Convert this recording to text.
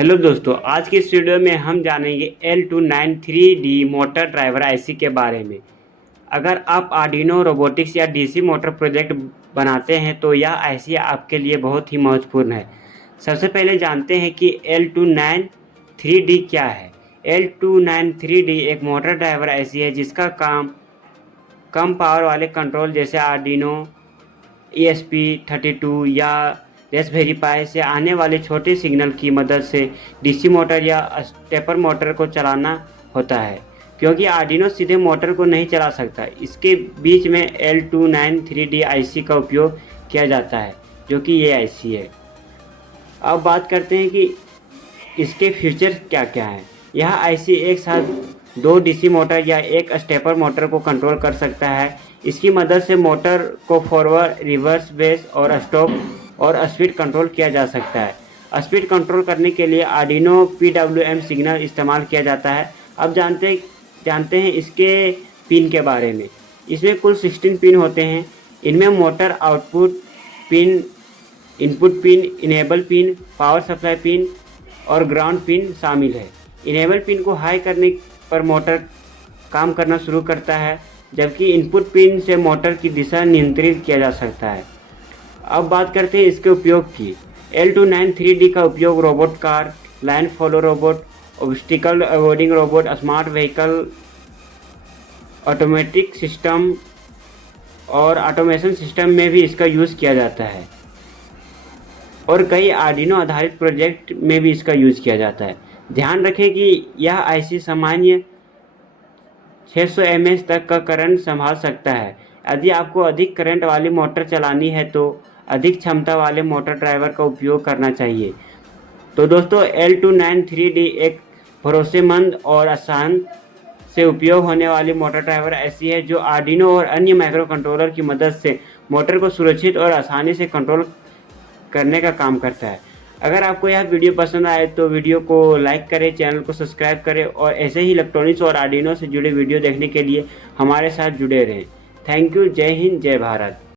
Hello दोस्तों, आज की इस वीडियो में हम जानेंगे L293D मोटर ड्राइवर आईसी के बारे में। अगर आप आर्डिनो रोबोटिक्स या डीसी मोटर प्रोजेक्ट बनाते हैं तो यह आईसी आपके लिए बहुत ही महत्वपूर्ण है। सबसे पहले जानते हैं कि L293D क्या है। L293D एक मोटर ड्राइवर आईसी है जिसका काम कम पावर वाले कंट्रोल जैसे आर्डिनो ESP32 या रास्पबेरी पाई से आने वाले छोटे सिग्नल की मदद से डीसी मोटर या स्टेपर मोटर को चलाना होता है। क्योंकि आर्डिनो सीधे मोटर को नहीं चला सकता, इसके बीच में L293D आईसी का उपयोग किया जाता है, जो कि ये आईसी है। अब बात करते हैं कि इसके फीचर्स क्या क्या हैं। यह आईसी एक साथ दो डीसी मोटर या एक स्टेपर मोटर को कंट्रोल कर सकता है। इसकी मदद से मोटर को फॉरवर्ड, रिवर्स, बेस और स्टॉप और स्पीड कंट्रोल किया जा सकता है। स्पीड कंट्रोल करने के लिए आर्डिनो PWM सिग्नल इस्तेमाल किया जाता है। अब जानते हैं इसके पिन के बारे में। इसमें कुल 16 पिन होते हैं। इनमें motor output pin, input pin, enable pin, power supply pin और ग्राउंड पिन शामिल है। इनेबल पिन को हाई करने पर मोटर काम करना शुरू करता है, जबकि इनपुट पिन से मोटर की दिशा नियंत्रित किया जा सकता है। अब बात करते हैं इसके उपयोग की। L293D का उपयोग robot car, line follow robot, obstacle avoiding robot, smart vehicle, automatic system और ऑटोमेशन सिस्टम में भी इसका यूज़ किया जाता है और कई आर्डिनो आधारित प्रोजेक्ट में भी इसका यूज़ किया जाता है। ध्यान रखें कि यह आईसी सामान्य 600 mAh तक का करंट संभाल सकता है। यदि आपको अधिक करंट वाली मोटर चलानी है तो अधिक क्षमता वाले मोटर ड्राइवर का उपयोग करना चाहिए। तो दोस्तों, L293D एक भरोसेमंद और आसान से उपयोग होने वाली मोटर ड्राइवर ऐसी है जो आर्डिनो और अन्य माइक्रो कंट्रोलर की मदद से मोटर को सुरक्षित और आसानी से कंट्रोल करने का काम करता है। अगर आपको यह वीडियो पसंद आए तो वीडियो को लाइक करें, चैनल को सब्सक्राइब करें और ऐसे ही इलेक्ट्रॉनिक्स और आर्डिनो से जुड़े वीडियो देखने के लिए हमारे साथ जुड़े रहें। Thank you. जय हिंद, जय भारत।